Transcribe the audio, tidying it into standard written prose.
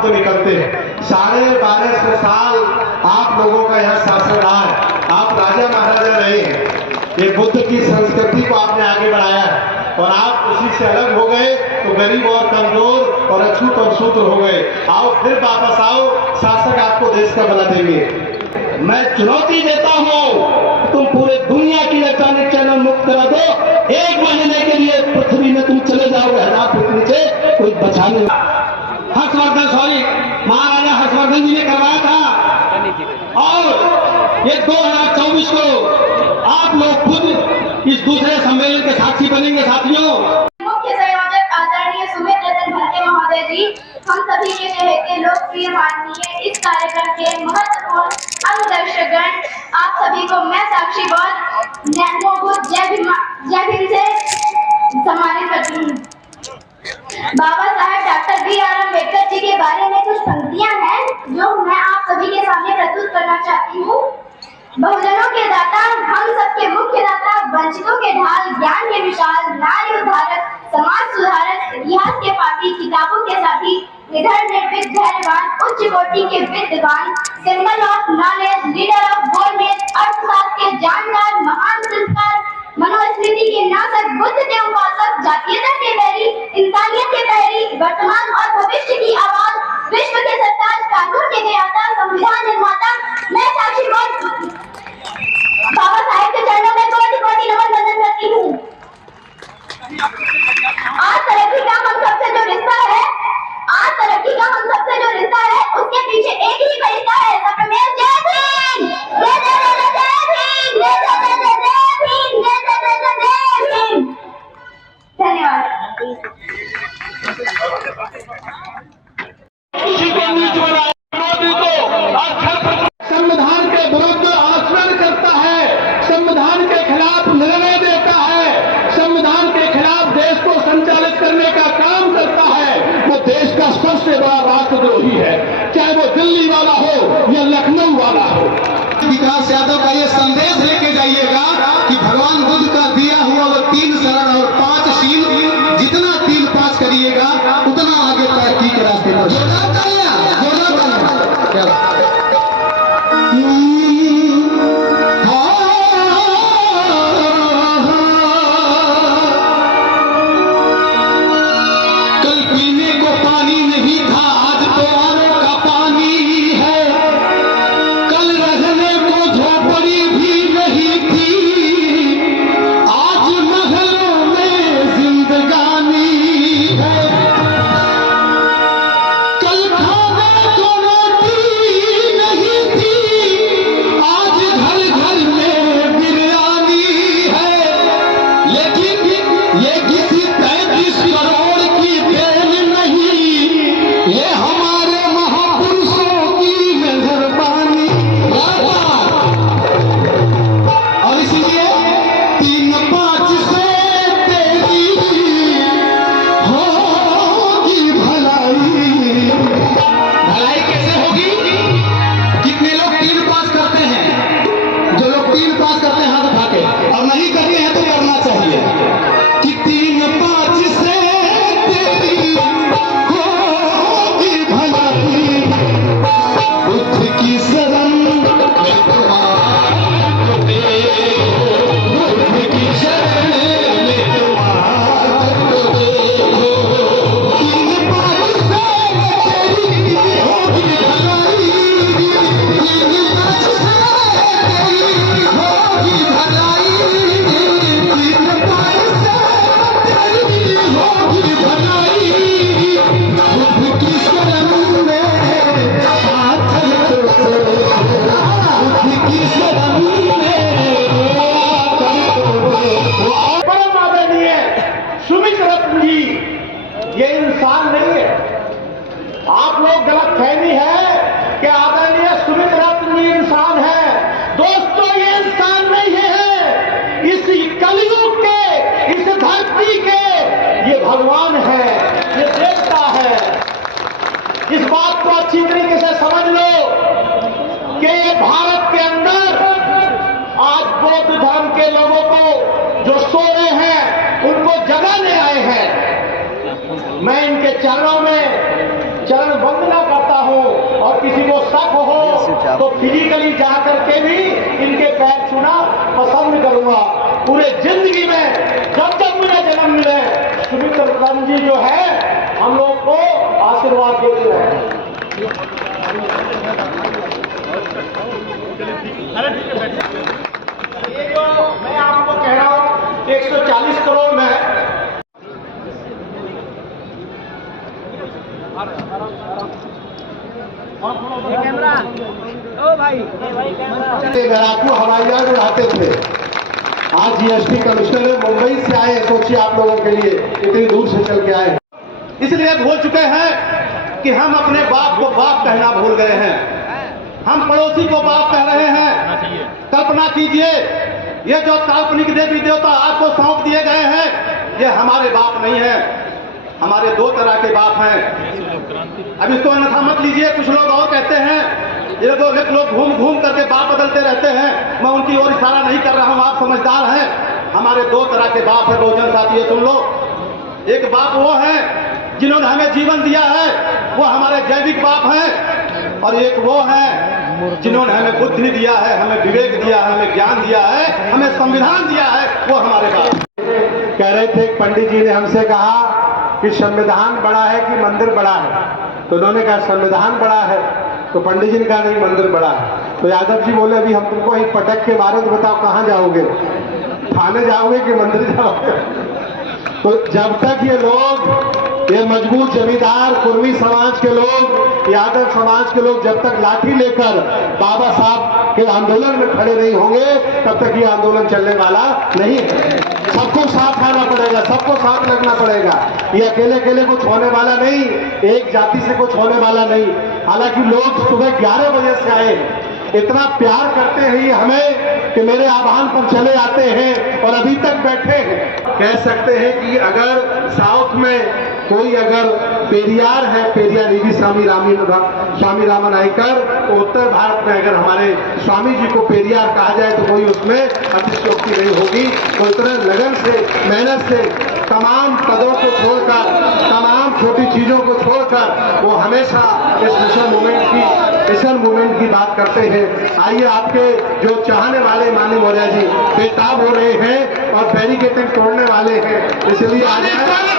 बुद्ध निकलते हैं। 1250 साल आप लोगों का यहाँ शासन रहा है, आप राजा महाराजा रहे हैं, ये बुद्ध की संस्कृति को आपने आगे बढ़ाया है और आप उसी से अलग हो गए तो गरीब और कमजोर और अछूत और शूद्र हो गए। आओ फिर वापस आओ, शासक आपको देश का भला देंगे। मैं चुनौती देता हूँ, तुम पूरे दुनिया की इलेक्ट्रॉनिक चैनल मुक्त करा दो, 1 महीने के लिए पृथ्वी में तुम चले जाओगे 1000 फुट नीचे, कोई बचाने। महाराजा हर्षवर्धन जी ने करवाया था और ये 2024 को आप लोग खुद इस दूसरे सम्मेलन के साक्षी बनेंगे। साथियों, मुख्य संयोजक आदरणीय सुमित रतन भट्टे महोदय जी, हम सभी के चहेते लोकप्रिय माननीय इस कार्यक्रम के महत्वपूर्ण अंगदर्शकगण, आप सभी को मैं साक्षी गौर जय भीम से सम्मानित करती हूँ। बाबा साहब डॉक्टर बी.आर. अम्बेडकर जी के बारे में कुछ पंक्तियां हैं जो मैं आप सभी के सामने प्रस्तुत करना चाहती हूँ। बहुजनों के दाता, हम सबके मुख्य दाता, वंचितों के ढाल, ज्ञान के विशाल, नारी उद्धारक, समाज सुधारक, इतिहास के पापी, किताबों के साथी, निडर निर्भीक धैर्यवान, उच्च कोटि के विद्वान, symbol of knowledge, leader of boldness, अर्थशास्त्र के जानकार, महान संस्कार, मनोस्मृति के नासक, बुद्ध के उपासक, जातीयता के बैरी, इंसानियत के पहरी, वर्तमान और भविष्य की आवाज, विश्व के सरताज, कानून के ज्ञाता, संविधान निर्माता, मैं साक्षी गौर बाबा साहेब के चरणों में कोटि-कोटि नमन वंदन करती हूँ। आज तरक्की का हम सबसे जो रिश्ता है, उसके पीछे एक ही फरिश्ता है, सत्यमेव जयते। जय जय जय जय जय भीम, जय जय जय जय जय भीम, जय जय जय जय जय भीम। धन्यवाद। संविधान के विरुद्ध आचरण करता है, संविधान के खिलाफ निर्णय देता है, संविधान के खिलाफ देश को संचालित करने का काम करता है, वो देश का सबसे बड़ा राष्ट्रद्रोही है, चाहे वो दिल्ली वाला हो या लखनऊ वाला हो। विकास यादव का ये संदेश लेके जाइएगा कि भगवान बुद्ध का दिया हुआ वो 3 शरण और 5 शील, जितना 3-5 करिएगा उतना आगे तरक्की के रास्ते पर। कल पीने को पानी नहीं था, आज तो आने का पानी है। कल रहने को झोपड़ी भी नहीं थी, आज महलों में जिंदगानी है। कल खाने को रोटी नहीं थी, आज घर घर में बिरयानी है। लेकिन ये किसी 33 करोड़ की देन नहीं, ये हमारे महापुरुषों की मेहरबानी। और इसलिए 3-5 से तेरी होगी भलाई। भलाई कैसे होगी? कितने लोग 3 पास करते हैं? जो लोग 3 पास करते हैं हाथ उठा के, और नहीं करते हैं तो करना चाहिए कि 3-5 से तेरी होगी भलाई। बुद्ध की शरण में तुम्हारा दे, बुद्ध की शरण में तुम्हारा दे। 3-5 से तेरी होगी भलाई, 3-5 से तेरी होगी भलाई, 3-5 से तेरी होगी भलाई। बुद्ध की शरण में हाथ रखो, बुद्ध की शरण में परम आदरणीय सुमित रतन जी, ये इंसान नहीं है। आप लोग गलत फहमी है कि आदरणीय सुमित रतन जी इंसान है। दोस्तों, ये इंसान नहीं है, इस कलयुग के, इस धरती के ये भगवान है, ये देवता है। इस बात को अच्छी तरीके से समझ लो कि भारत के अंदर आज बौद्ध धर्म के लोगों को जो सो रहे हैं उनको जगाने आए हैं। मैं इनके चरणों में चरण वंदना शक हो तो फिजिकली जा करके भी इनके पैर छूना पसंद करूंगा। पूरे जिंदगी में जब तक मुझे जन्म मिले सुमित रतन जी जो है हम लोग को आशीर्वाद देते रहे। ये जो मैं आपको कह रहा हूँ 140 करोड़ में कैमरा ओ भाई लड़ाकू हवाई जहाज उड़ाते थे। आज जीएसटी कमिश्नर मुंबई से आए, सोचिए आप लोगों के लिए इतनी दूर से चल के आए। इसलिए भूल चुके हैं कि हम अपने बाप को बाप कहना भूल गए हैं। हम पड़ोसी को बाप कह रहे हैं। कल्पना कीजिए ये जो काल्पनिक देवी देवता आपको सौंप दिए गए हैं ये हमारे बाप नहीं है, हमारे दो तरह के बाप हैं। अब इसको अन्यथा मत लीजिए। कुछ लोग और कहते हैं ये दो लोग घूम घूम करके बाप बदलते रहते हैं। मैं उनकी ओर इशारा नहीं कर रहा हूं, आप समझदार हैं। हमारे दो तरह के बाप है बहुजन साथी, सुन लो। एक बाप वो है जिन्होंने हमें जीवन दिया है, वो हमारे जैविक बाप हैं। और एक वो है जिन्होंने हमें बुद्धि दिया है, हमें विवेक दिया है, हमें ज्ञान दिया है, हमें संविधान दिया है, वो हमारे बाप। कह रहे थे पंडित जी ने हमसे कहा कि संविधान बड़ा है कि मंदिर बड़ा है, तो उन्होंने कहा संविधान बड़ा है। तो पंडित जी ने कहा नहीं मंदिर बड़ा है। तो यादव जी बोले अभी हम तुमको ही पटक के मारे तो बताओ कहाँ जाओगे, थाने जाओगे कि मंदिर जाओगे। तो जब तक ये लोग, ये मजबूत जमींदार कुर्मी समाज के लोग, यादव समाज के लोग जब तक लाठी लेकर बाबा साहब के आंदोलन में खड़े नहीं होंगे तब तक ये आंदोलन चलने वाला नहीं है। सबको साथ आना पड़ेगा, सबको साथ लगना पड़ेगा। ये अकेले अकेले कुछ होने वाला नहीं, एक जाति से कुछ होने वाला नहीं। हालांकि लोग सुबह 11 बजे से आए, इतना प्यार करते हैं ये हमें कि मेरे आह्वान पर चले आते हैं और अभी तक बैठे हैं। कह सकते हैं कि अगर साउथ में कोई अगर पेरियार है, पेरियार जी स्वामी रामा नायकर, तो उत्तर भारत में अगर हमारे स्वामी जी को पेरियार कहा जाए तो कोई उसमें अतिशयोक्ति नहीं होगी। तो इतने लगन से, मेहनत से, तमाम पदों को छोड़कर, तमाम छोटी चीजों को छोड़कर वो हमेशा इस मिशन मूवमेंट की बात करते हैं। आइए आपके जो चाहने वाले माननीय मौर्य जी बेताब हो रहे हैं और बैरिकेडिंग तोड़ने वाले हैं, इसलिए जिंदाबाद।